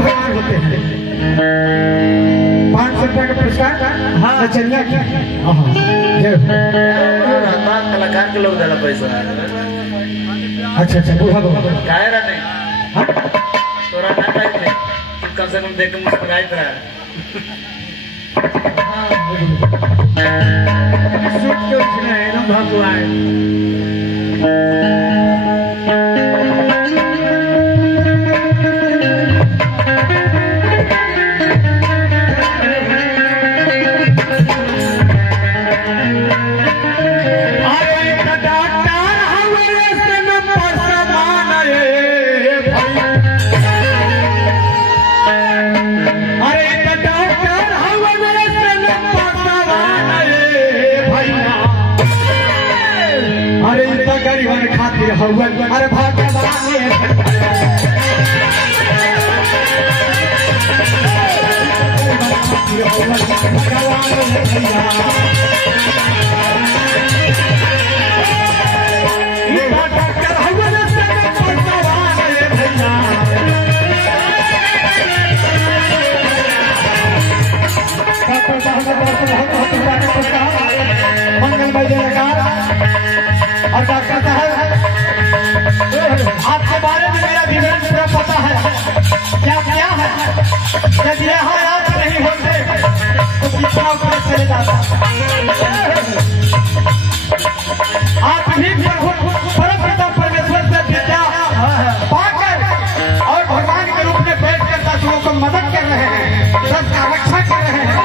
भगवान होते हैं। 500 रुपया का पुरस्कार हाँ चलिए कलाकार के लोग डाला पैसा। अच्छा अच्छा बूढ़ा बाबा काहे रहा नहीं तोरा ना काहे कम से कम देख के मुस्कुराइत रहा सूट के उठने एकदम भगवान खातिर हवन अरे भगवान मंगलमय जयकार और डॉक्टर साहब आपके बारे में मेरा विवरण पूरा पता है क्या क्या है यदि यहाँ आप नहीं होते तो कितना ऊपर चले जाता। आप भी परमपिता परमेश्वर से विद्या पाकर और भगवान के रूप में बैठकर दसों को मदद कर रहे हैं, दस का रक्षा कर रहे हैं।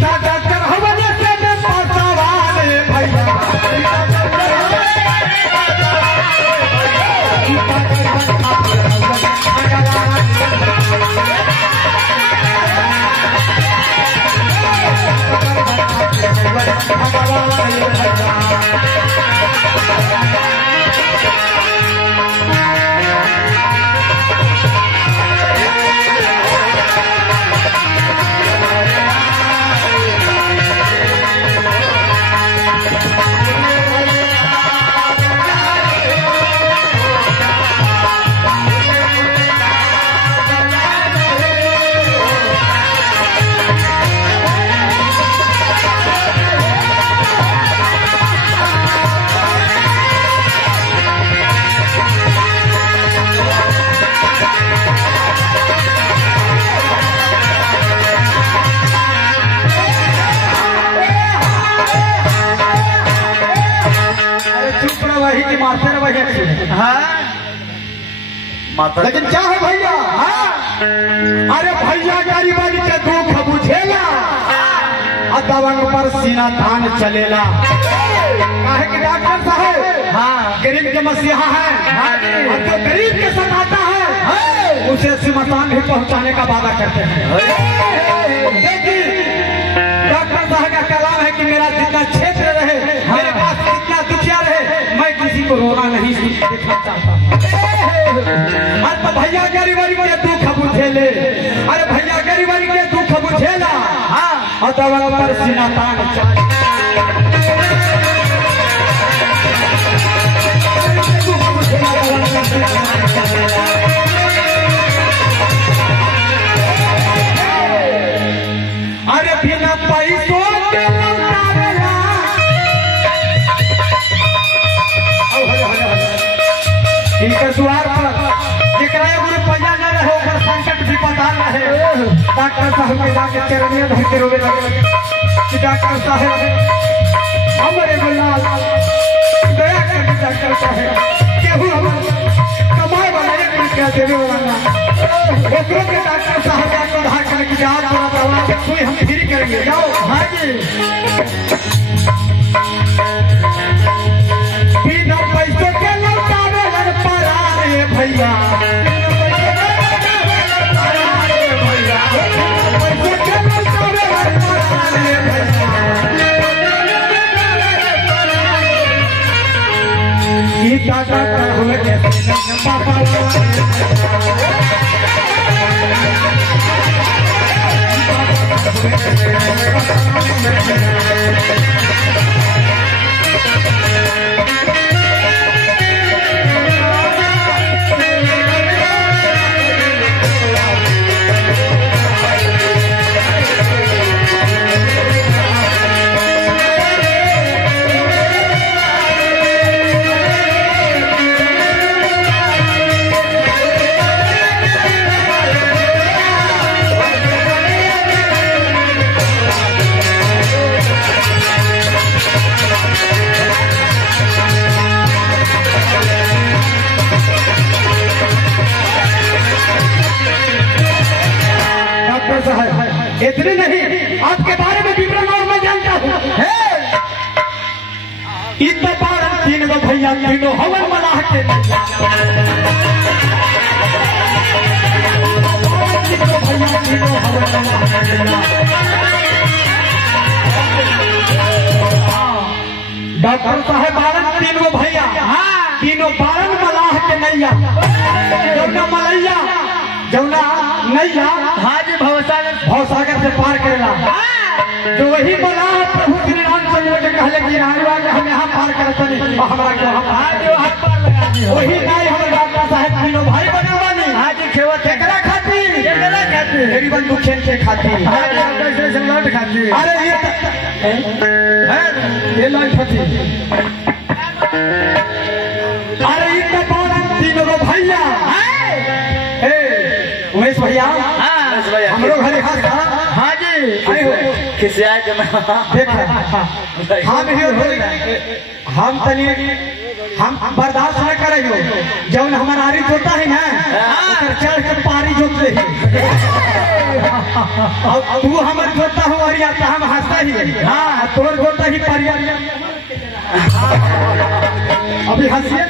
डॉक्टर हवन लेकिन क्या है भैया अरे भैया गरीबन के दुख बुझेला दबंग पर सीना तान चलेला। काहे कि डॉक्टर साहब गरीब के मसीहा है और जो गरीब के सताता है उसे सीमातान भी पहुंचाने का वादा करते हैं। डॉक्टर साहब का कलाम है कि मेरा जितना क्षेत्र रहे मेरे पास जितना दुखिया रहे मैं किसी को रोना नहीं देखना चाहता। अरे तो भैया गरीबन के दुख बुझेले अरे भैया गरीबन के दुख बुझेला और दबंग पर सीना तान अरे बिना पैसों के इनके द्वार पर जेकरा एगो रुपया न रहे ओकर संकट विपदा रहे डॉक्टर साहब के जाके चरणिया धर के रोवे लगे कि डॉक्टर साहब हमारे गुलाल दया कर डॉक्टर साहब केहू हमर कमाए वाला 1 रुपया देवे वाला ना ओकरो के डॉक्टर साहब का कहा कर कि जाओ थोड़ा दवा कोई हम फ्री करेंगे जाओ। हाँ जी बिना पैसों के लौटावे हर पराने भैया गीता का हुए कैसे पापा इतने नहीं, आपके बारे में विवरण और मैं जानता हूँ। इतना बारन तीन गो भैया तीनों हवन मलाह के डॉक्टर साहब बारन तीन गो भैया तीनों बारन मलाह के नैया जौना मलैया जौना नैया हाजी भवसागर से पार करेला जो वही मलाह प्रभु श्री रामचंद्र के कहले कि राजवा के हम यहाँ पार करते नहीं और हमरा के वहाँ पार लगा दी वही नहीं हमारे डॉक्टर साहब तीनों भाई बनवानी हाजी खेवत केकरा खाती मेरी बंधु खेल के खाती लौट खाती अरे ये लौट खाती अरे इतना बारन तीन गो भैया उमेश भैया हम लोग हरे हाथ हाजी अरे हो खिसिया जमा देख हम तनी हम बर्दाश्त न करे हो जब हमारा आरी जोता है ना चढ़ के पारी जोतते है तू हमारे जोता हो और या हम हंसता ही हाँ तोर जोता ही पारी अभी हंसिए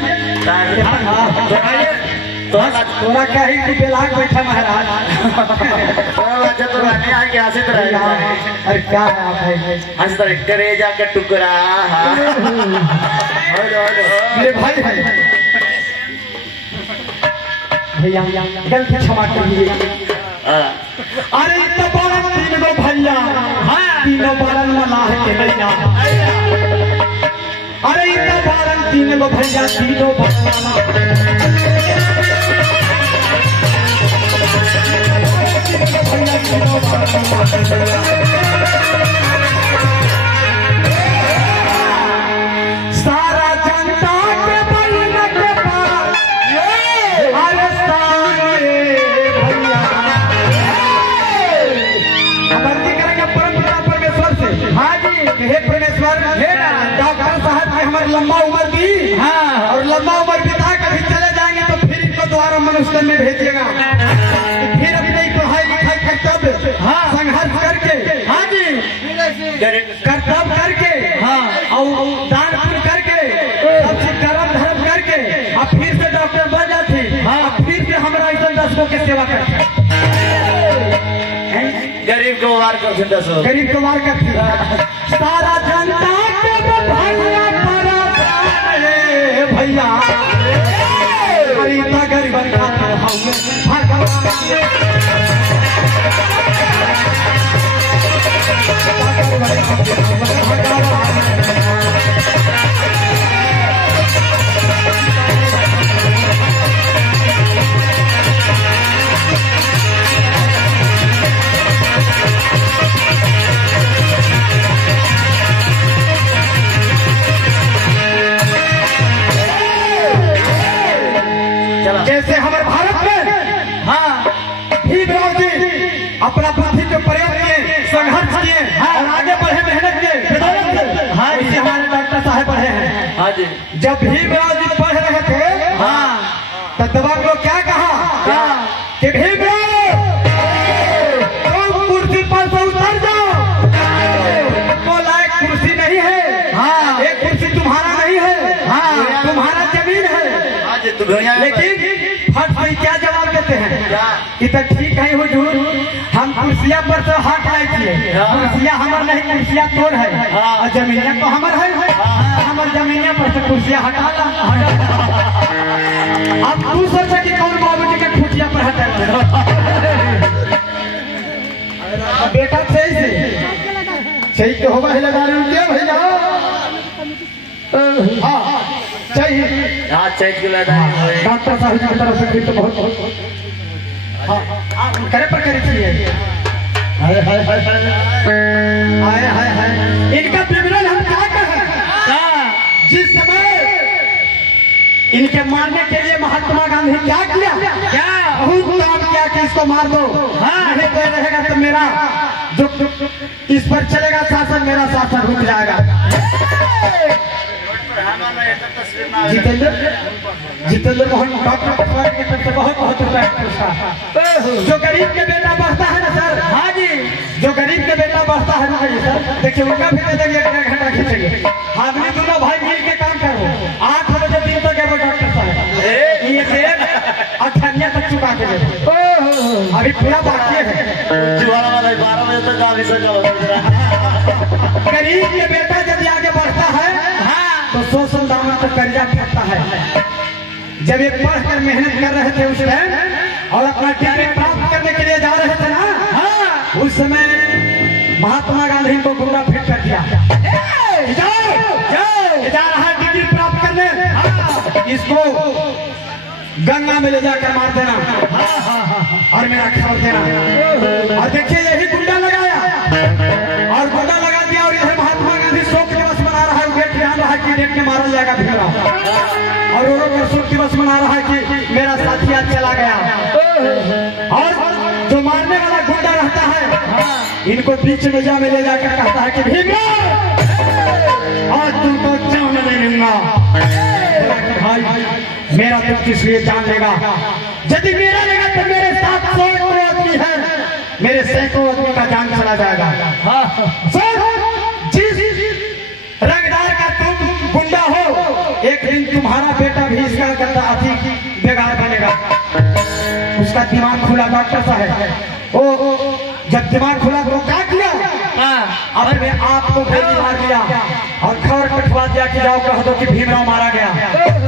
तोरा क्या ही तू बेलाग बैठा महाराज अरे क्या है आप हंस तरह करेजा का टुकड़ा मेरे भाई है भैया गलती क्षमा करिए अरे इतना बारन तीन गो भैया तीनों बारन मलाह के नैया अरे इतना बारन तीन गो भैया तीनों सारा जनता के बलिन के पास अरे सारे भैया हम करेंगे परम पिता परमेश्वर से हाँ जी हे परमेश्वर डॉक्टर साहब ने हमारी लंबा उम्र दी हाँ और लंबा उम्र बिता कभी चले जाएंगे तो फिर इनको दोबारा मनुष्य में भेजिएगा फिर अपने पढ़ाई लिखाई कर्तव्य हाँ संघर्ष करके हाँ जी कर्तव्य करके हाँ और दान पुण्य करके सबसे कर्म धर्म करके अब फिर से डॉक्टर बन जाती हाँ फिर से हमारा ऐसा दर्शकों की सेवा करते गरीब को वार कर गरीब को वार करती सारा जनता के भैया भैया गरीबा गरीब जैसे हमारे भारत में हाँ भीमराव जी अपना पृथ्वी पे प्रयोग किए संघर्ष किए और आगे बढ़े मेहनत किए हाँ इसे हमारे डॉक्टर साहब पढ़े हैं हाँ जी जब भीमराव जी पढ़ रहे थे हाँ तो दबा को क्या कहा कि भीमराव तुम कुर्सी पर से उतर जाओ तो लायक कुर्सी नहीं है हाँ एक कुर्सी तुम्हारा नहीं है हाँ तुम्हारा जमीन है लेकिन फट से क्या जवाब देते हैं कि तो ठीक है हुजूर हम कुर्सिया पर तो हाथ लाए थे कुर्सिया हमार नहीं कुर्सिया तोड़ है और जमीनिया तो हमार है हमार जमीनिया पर से कुर्सिया हटा ला अब तू सोचा कि कौन बाबूजी के कुर्सिया पर हटा बेटा सही के होगा है लगा रहे क्या भैया हाँ चाहिए हाँ चाहिए डॉक्टर साहब की तरफ से तो बहुत करे पर करे चाहिए हाय हाय हाय हाय हाय हाय इनका विवरण हम क्या कहें जिस समय इनके मारने के लिए महात्मा गांधी क्या किया बहुत काम किया कि इसको मार दो नहीं तो रहेगा तो मेरा जो इस पर चलेगा शासन मेरा शासन रुक जाएगा जितेंद्र जितेंद्र मोहन डॉक्टर परिवार की तरफ से बहुत बहुत रुपए का पुरस्कार। जो गरीब के बेटा बढ़ता है ना सर, हाँ जी, जो गरीब के बेटा बढ़ता है ना ये सर, देखिए उनका भी दे देंगे, 1 घंटा खींचेंगे। हमने दोनों भाई मिल के काम करो, 8 बजे दिन तक है वो डॉक्टर साहब ये देख 18 तक चुका के दे, अभी पूरा बाकी है। जुआरा वाला 12 बजे तक गाड़ी से चलो जरा। गरीब के बेटा यदि आगे बढ़ता है तो 100 साल तक कर्जा करता है। जब ये पढ़कर मेहनत कर रहे थे उस टाइम और अपना डिग्री प्राप्त करने के लिए जा रहे थे ना, उस समय महात्मा गांधी को गुंडा फिट कर दिया, जा रहा डिग्री प्राप्त करने, इसको गंगा में ले जाकर मार देना और मेरा ख्याल देना। और देखिए यही गुंडा लगाया और गुंडा लगा दिया और यह महात्मा गांधी शोक दिवस मना रहा है, डेट ध्यान रहा कि डेट में मारा जाएगा भीमराव, और वो लोग शोक दिवस मना रहा है कि मेरा साथी आज चला गया। और जो मारने वाला गुंडा रहता है इनको बीच मैया में ले जाकर कहता है कि भीमराव आज तुमको जान नहीं दूंगा। भाई मेरा तुम किस लिए जान लेगा, यदि मेरा लेगा तो मेरे साथ 100 आदमी है, मेरे सैकड़ों आदमी का जान चला जाएगा। जिस रंगदार का तुम गुंडा हो, एक दिन तुम्हारा बेटा भी इसका करता अति बेगार बनेगा। उसका दिमाग खुला डॉक्टर साहब, वो जब दिमाग खुला तो क्या किया, अपने आप को गोली मार दिया और खबर कटवा दिया कि जाओ कह दो कि भीमराव मारा गया।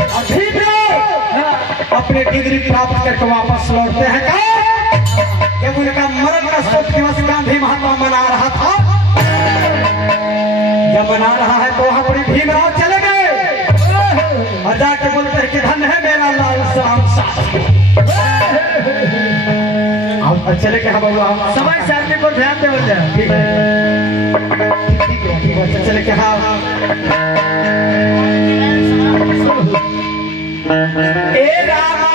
और भीमराव अपने डिग्री प्राप्त करके वापस लौटते हैं। जब उनका मरण का शोक दिवस गांधी महात्मा मना रहा था, जब मना रहा है तो वहां पर भीमराव चले गए और जाके बोलते हैं कि धन है मेरा लाल श्याम शास्त्री। चले क्या बाबू समय से आदमी को ध्यान दे बोलते हैं। ठीक है चले क्या ए रामा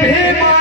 भीमा